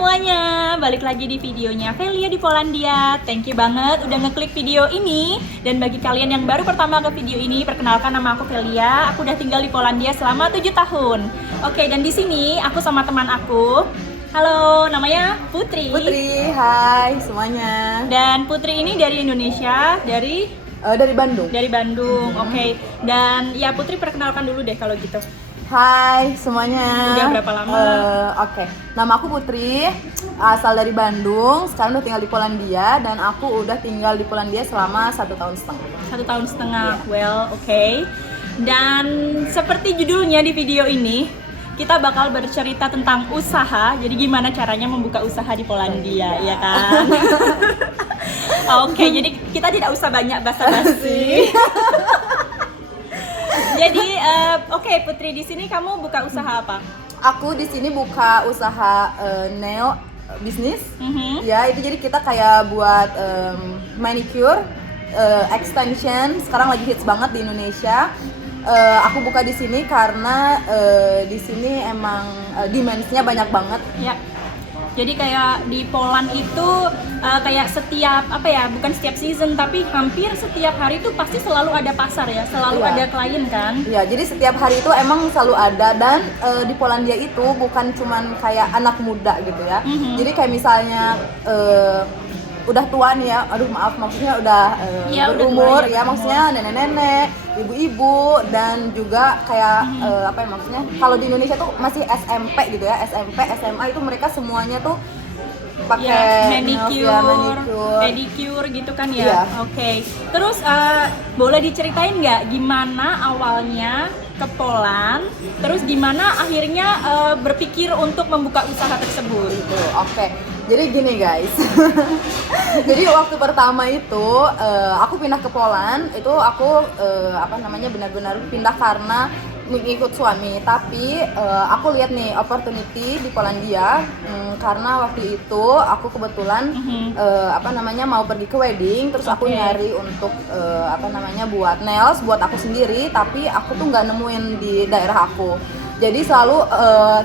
semuanya, balik lagi di videonya Velia di Polandia. Thank you banget udah ngeklik video ini. Dan bagi kalian yang baru pertama ke video ini, perkenalkan nama aku Velia. Aku udah tinggal di Polandia selama 7 tahun. Oke, dan di sini aku sama teman aku. Halo, namanya Putri. Putri, hai semuanya. Dan Putri ini dari Indonesia, dari Bandung. Dari Bandung, oke. Dan ya Putri perkenalkan dulu deh kalau gitu. Hai semuanya. Udah berapa lama? Oke, nama aku Putri, asal dari Bandung. Sekarang udah tinggal di Polandia dan aku udah tinggal di Polandia selama 1 tahun setengah. 1 tahun setengah, well, oke. Dan seperti judulnya di video ini, kita bakal bercerita tentang usaha. Jadi gimana caranya membuka usaha di Polandia, ya kan? Oke, jadi kita tidak usah banyak basa-basi. Jadi, oke, Putri, di sini kamu buka usaha apa? Aku di sini buka usaha nail bisnis. Ya, itu jadi kita kayak buat manicure, extension. Sekarang lagi hits banget di Indonesia. Aku buka di sini karena di sini emang demand-nya banyak banget. Ya. Jadi kayak di Poland itu kayak setiap bukan setiap season tapi hampir setiap hari itu pasti selalu ada pasar ya, selalu ada klien kan? Iya, jadi setiap hari itu emang selalu ada dan di Polandia itu bukan cuman kayak anak muda gitu ya. Jadi kayak misalnya udah tua nih ya, maksudnya udah berumur ya, maksudnya nenek-nenek, ibu-ibu dan juga kayak maksudnya kalau di Indonesia tuh masih SMP gitu ya, SMP, SMA itu mereka semuanya tuh pakai manicure, pedicure gitu kan ya. Oke. Terus boleh diceritain nggak gimana awalnya ke Poland, terus gimana akhirnya berpikir untuk membuka usaha tersebut? Oke. Jadi gini guys, jadi waktu pertama itu aku pindah ke Poland, itu aku benar-benar pindah karena mengikut suami. Tapi aku lihat nih opportunity di Polandia, karena waktu itu aku kebetulan mau pergi ke wedding, terus aku nyari untuk buat nails buat aku sendiri, tapi aku tuh nggak nemuin di daerah aku. Jadi selalu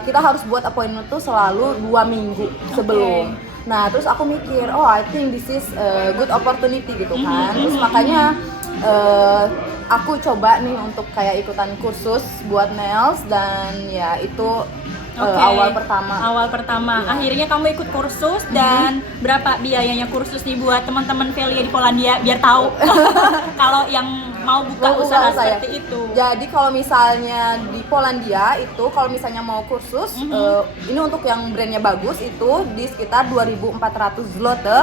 kita harus buat appointment tuh selalu 2 minggu sebelum. Nah terus aku mikir, I think this is a good opportunity gitu kan. Terus makanya aku coba nih untuk kayak ikutan kursus buat nails dan ya itu awal pertama. Ya. Akhirnya kamu ikut kursus dan berapa biayanya kursus nih buat teman-teman Velia di Polandia biar tahu kalau yang mau buka usaha seperti itu. Jadi kalau misalnya di Polandia itu kalau misalnya mau kursus ini untuk yang brandnya bagus itu di sekitar 2.400 zloty.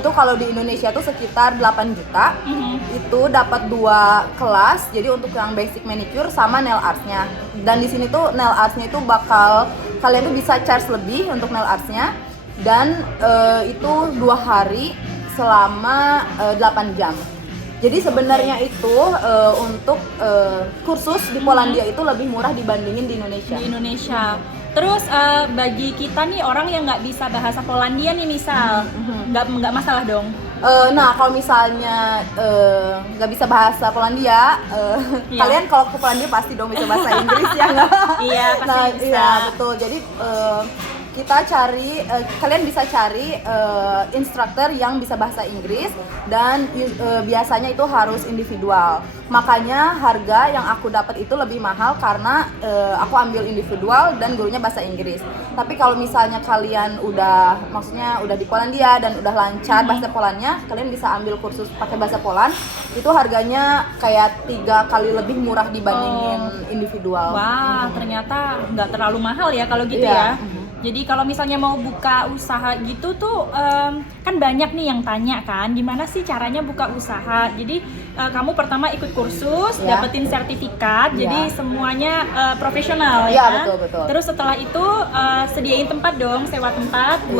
Itu kalau di Indonesia tuh sekitar 8 juta. Itu dapat 2 kelas. Jadi untuk yang basic manicure sama nail arts-nya. Dan di sini tuh nail arts-nya itu bakal kalian tuh bisa charge lebih untuk nail arts-nya dan itu 2 hari selama 8 jam. Jadi sebenarnya itu untuk kursus di Polandia itu lebih murah dibandingin di Indonesia. Di Indonesia. Terus bagi kita nih orang yang nggak bisa bahasa Polandia nih misal, nggak masalah dong. Nah kalau misalnya nggak bisa bahasa Polandia, kalian kalau ke Polandia pasti dong bisa bahasa Inggris ya nggak? Iya pasti bisa. Iya betul. Jadi kita cari, kalian bisa cari instruktur yang bisa bahasa Inggris dan biasanya itu harus individual. Makanya harga yang aku dapat itu lebih mahal karena aku ambil individual dan gurunya bahasa Inggris. Tapi kalau misalnya kalian udah di Polandia dan udah lancar bahasa Polandnya, kalian bisa ambil kursus pakai bahasa Poland. Itu harganya kayak 3 kali lebih murah dibandingin individual. Wah, ternyata nggak terlalu mahal ya kalau gitu ya. Jadi kalau misalnya mau buka usaha gitu tuh kan banyak nih yang tanya kan gimana sih caranya buka usaha. Jadi kamu pertama ikut kursus, dapetin sertifikat, jadi semuanya profesional ya. Betul. Terus setelah itu sediain tempat dong, sewa tempat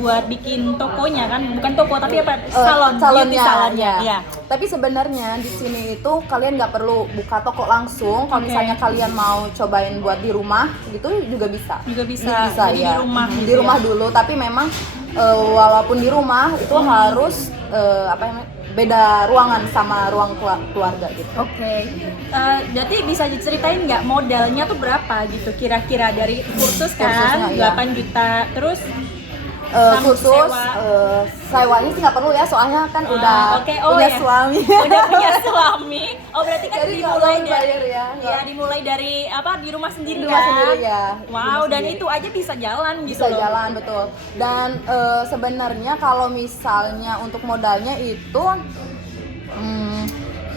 buat bikin tokonya kan, bukan toko tapi salonnya. Ya. Tapi sebenarnya di sini itu kalian nggak perlu buka toko langsung. Kalau misalnya kalian mau cobain buat di rumah gitu juga bisa. Jadi ya. Di rumah dulu, tapi memang walaupun di rumah itu harus beda ruangan sama ruang keluarga gitu. Oke. Berarti bisa diceritain nggak modalnya tuh berapa gitu kira-kira dari kursus kan Kursusnya, iya. 8 juta. Terus Kursus sewa. sewanya sih nggak perlu ya, soalnya kan udah Oke. punya Ya. suami. Udah punya suami. Oh, berarti kan Jadi nggak dimulai perlu dari bayar ya. ya dimulai dari apa di rumah sendiri Di rumah kan? sendiri ya. Di Wow, rumah dan sendiri. itu aja bisa jalan gitu Bisa loh. jalan, betul. Dan sebenarnya kalau misalnya untuk modalnya itu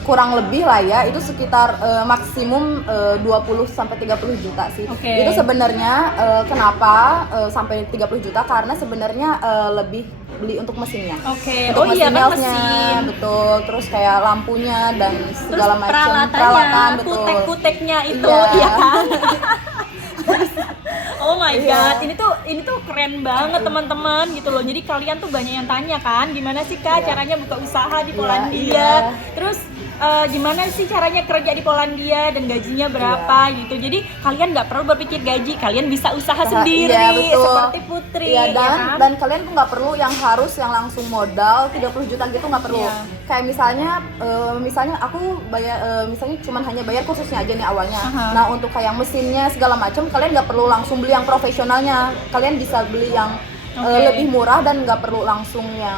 kurang lebih lah ya, itu sekitar maksimum 20 sampai 30 juta sih. Oke. Itu sebenarnya kenapa sampai 30 juta, karena sebenarnya lebih beli untuk mesinnya. Oke. Untuk Oh iya kan nailsnya, mesin. betul. Terus kayak lampunya dan Terus segala macam peralatannya, betul. kutek-kuteknya itu, Iya. iya kan? Oh my Iya. god, ini tuh keren banget teman-teman gitu loh. Jadi kalian tuh banyak yang tanya kan, gimana sih Kak Iya. caranya buka usaha di Iya, Polandia? iya. Terus gimana sih caranya kerja di Polandia dan gajinya berapa gitu. Jadi kalian nggak perlu berpikir gaji, kalian bisa usaha sendiri Iya, betul. seperti Putri. Iya, ya kan? dan kalian tuh nggak perlu yang harus yang langsung modal 30 juta gitu, nggak perlu. Iya. Kayak misalnya aku bayar misalnya cuman hanya bayar kursusnya aja nih awalnya. Aha. Nah, untuk kayak mesinnya segala macam kalian nggak perlu langsung beli yang profesionalnya. Kalian bisa beli yang Oke. lebih murah dan nggak perlu langsung yang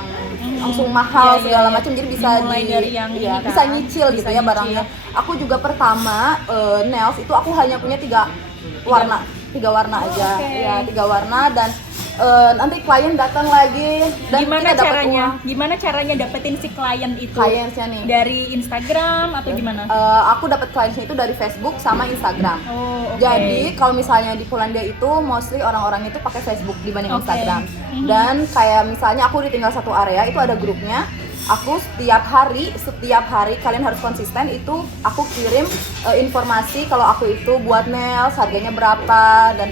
langsung mahal Iya, iya, segala iya. macam. Jadi bisa Dimulai dari yang iya, ini bisa kan. nyicil Bisa gitu ya nyicil. barangnya. Aku juga pertama nails itu aku hanya punya 3 warna. 3 warna aja. Oke. Ya, 3 warna, dan nanti klien datang lagi dan Gimana kita dapat caranya? uang. Gimana caranya dapetin si klien itu? Kliennya nih. Dari Instagram atau gimana? Aku dapat kliennya itu dari Facebook sama Instagram. Oh, oke. Jadi kalau misalnya di Polandia itu mostly orang-orang itu pakai Facebook dibanding Oke. Instagram. Mhm. Dan kayak misalnya aku ditinggal satu area itu ada grupnya. Aku setiap hari kalian harus konsisten itu aku kirim informasi kalau aku itu buat nails harganya berapa dan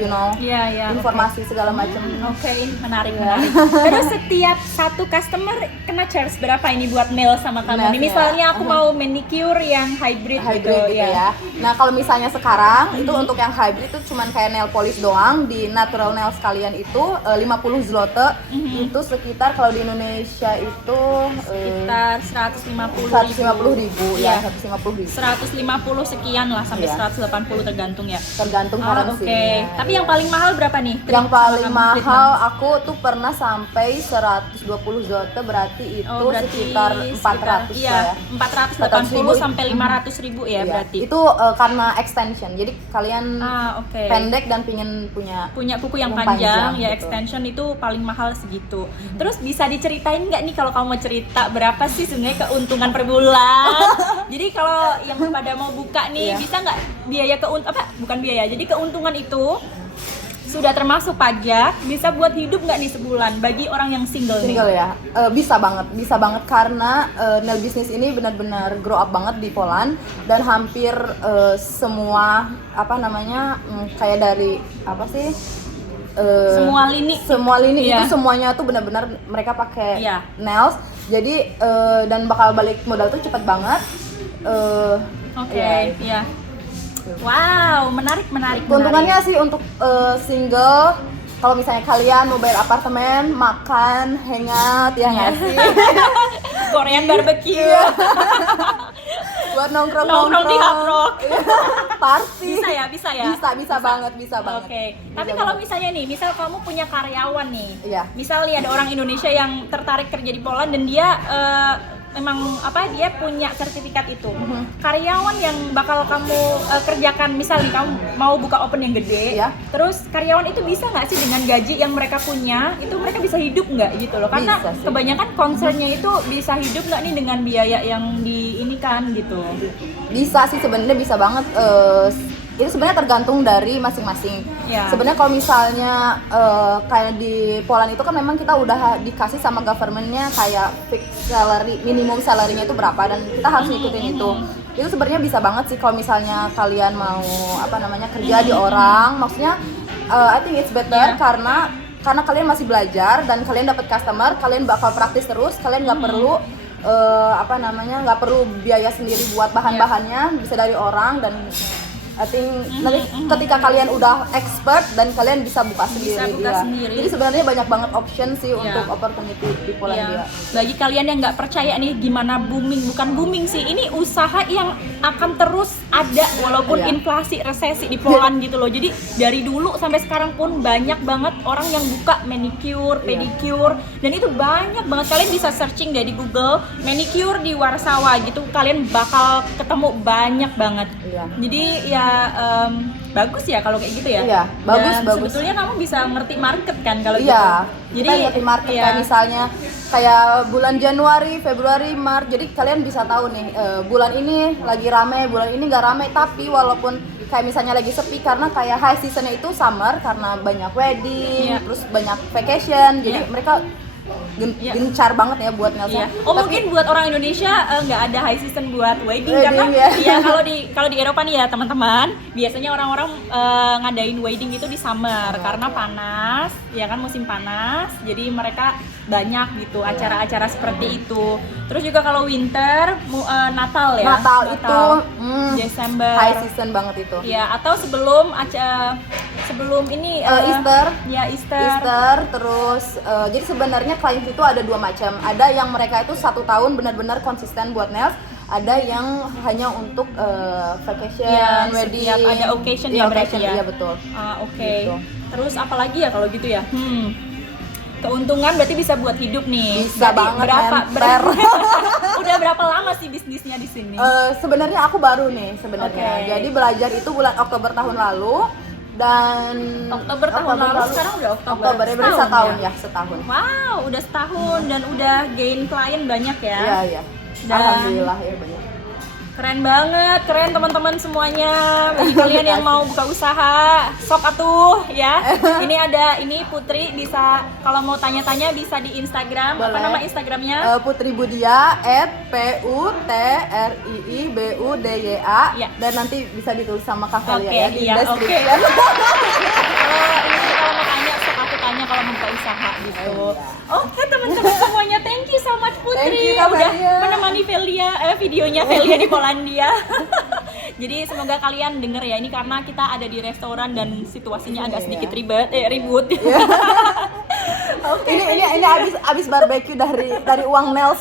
Iya, iya. informasi segala macam. Oke, ini menarik, Iya. menarik. Terus setiap satu customer kena charge berapa ini buat nail sama kamu? Nails Nih, ya. misalnya aku mau manicure yang hybrid Hybrid gitu ya. Nah, kalau misalnya sekarang itu untuk yang hybrid itu cuman kayak nail polish doang, di natural nails kalian itu 50 zloty. Itu sekitar kalau di Indonesia itu Sekitar 150 150.000 ya, Iya. 150.000 150 sekian lah sampai Iya. 180 tergantung ya. tergantung Ah, oke. currency-nya. Tapi yang paling mahal berapa nih? Yang Treat paling sama kamu, mahal treatment? aku tuh pernah sampai 120 zloty, berarti itu Oh, berarti sekitar 400 iya, lah ya. 480 sampai 500.000 ya Iya. berarti. Itu karena extension. Jadi kalian Oke. pendek dan pingin punya Kuku yang yang panjang, panjang, ya betul. extension itu paling mahal segitu. Terus bisa diceritain nggak nih kalau kamu mau cerita berapa sih sebenarnya keuntungan per bulan? Jadi kalau yang pada mau buka nih Iya. bisa nggak biaya bukan biaya, jadi keuntungan itu sudah termasuk pajak, bisa buat hidup nggak nih sebulan bagi orang yang single nih? Single ya, bisa banget karena nail business ini benar-benar grow up banget di Poland, dan hampir semua kayak dari semua lini Iya. itu semuanya tuh benar-benar mereka pakai Iya. nails, jadi dan bakal balik modal tuh cepet banget. Oke, ya. Wow, menarik. Keuntungannya sih untuk single, kalau misalnya kalian mau bayar apartemen, makan, hangout, ya nggak sih? Korean barbecue. Buat nongkrong Nongkrong di Hard Rock. Party. Bisa ya? Bisa banget. Oke. Tapi Bisa kalau banget. misalnya nih, misal kamu punya karyawan nih. Iya. Misal nih ada orang Indonesia yang tertarik kerja di Poland dan dia dia punya sertifikat itu. Karyawan yang bakal kamu kerjakan, misal nih kamu mau buka open yang gede, Iya. terus karyawan itu bisa nggak sih dengan gaji yang mereka punya itu mereka bisa hidup nggak gitu loh? Karena Bisa sih. kebanyakan concernnya itu bisa hidup nggak nih dengan biaya yang di ini kan gitu. Bisa sih, sebenarnya bisa banget. Itu sebenarnya tergantung dari masing-masing. Ya. Sebenarnya kalau misalnya kayak di Poland itu kan memang kita udah dikasih sama governmentnya kayak fixed salary, minimum salary-nya itu berapa, dan kita harus ngikutin itu. Itu sebenarnya bisa banget sih kalau misalnya kalian mau kerja di orang. Maksudnya I think it's better Iya. karena kalian masih belajar dan kalian dapat customer, kalian bakal praktis terus, kalian nggak perlu nggak perlu biaya sendiri buat bahan-bahannya, bisa dari orang, dan I think nanti ketika kalian udah expert dan kalian bisa buka sendiri. Bisa buka ya. sendiri. Jadi sebenarnya banyak banget option sih Iya. untuk opportunity di Polandia. Iya. Bagi kalian yang nggak percaya nih gimana bukan booming sih, ini usaha yang akan terus ada walaupun Iya. inflasi, resesi di Poland gitu loh. Jadi dari dulu sampai sekarang pun banyak banget orang yang buka manicure, pedicure, dan itu banyak banget. Kalian bisa searching deh di Google manicure di Warsawa gitu, kalian bakal ketemu banyak banget. Iya. Jadi ya bagus ya kalau kayak gitu ya. Iya, bagus, Dan bagus. sebetulnya kamu bisa ngerti market kan kalau gitu. Iya, Jadi kita ngerti market iya. kayak misalnya kayak bulan Januari, Februari, Maret. Jadi kalian bisa tahu nih bulan ini lagi rame, bulan ini nggak rame. Tapi walaupun kayak misalnya lagi sepi karena kayak high seasonnya itu summer karena banyak wedding, Iya. terus banyak vacation. Jadi Iya. mereka Iya. gencar banget ya buat nailsnya. Iya. Oh, mungkin buat orang Indonesia nggak ada high season buat wedding Wedding, karena ya. ya kalau di Eropa nih ya teman-teman, biasanya orang-orang ngadain wedding itu di summer karena panas, ya kan musim panas. Jadi mereka banyak gitu acara-acara seperti itu. Terus juga kalau winter Natal ya. Natal itu Desember. high season banget itu. Ya, atau sebelum ini Easter. Ya, Easter, terus jadi sebenarnya klien itu ada dua macam. Ada yang mereka itu 1 tahun benar-benar konsisten buat nails, ada yang hanya untuk vacation, Ya, wedding, setiap ada occasion iya, ya berarti ya. Iya betul. Oke. Gitu. Terus apa lagi ya kalau gitu ya? Keuntungan berarti bisa buat hidup nih. Bisa banget, berapa men. udah berapa lama sih bisnisnya di sini? Sebenarnya aku baru nih sebenarnya. Oke. Jadi belajar itu bulan Oktober tahun lalu dan Oktober tahun lalu, sekarang udah Oktober. Oktober ya, berarti Setahun setahun ya, setahun. Wow, udah setahun dan udah gain klien banyak ya. Iya, iya. Dan- Alhamdulillah ya banyak. Keren banget, keren teman-teman semuanya. Bagi kalian yang mau buka usaha, sok atuh ya. Ini Putri, bisa kalau mau tanya-tanya bisa di Instagram. Apa Boleh. nama Instagramnya? Putri Budia @PUTRIBUDYA Iya. dan nanti bisa ditulis sama Kak Velia Oke, ya di iya, oke. description. Kalau mau tanya, sok aku tanya kalau mau buka usaha gitu. Iya. Oke teman-teman semuanya, thank you so much Putri. Thank you, Kak udah Velia. menemani videonya Velia di Polandia. Jadi semoga kalian denger ya, ini karena kita ada di restoran dan situasinya agak sedikit ribut. Oke. Ini abis barbeque dari uang nails.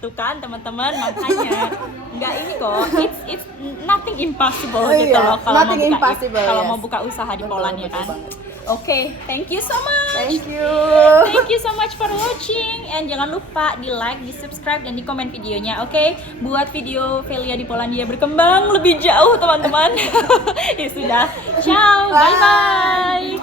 Tuh kan teman-teman, makanya nggak ini kok, it's nothing impossible Oh gitu iya, loh kalau nothing impossible, kalau yes. mau buka usaha di Betul, Poland ya betul kan. banget. Oke, thank you so much. Thank you. Thank you so much for watching, and jangan lupa di like, di subscribe, dan di komen videonya. Oke, buat video Velia di Polandia berkembang lebih jauh teman-teman. Ya sudah, ciao, bye bye.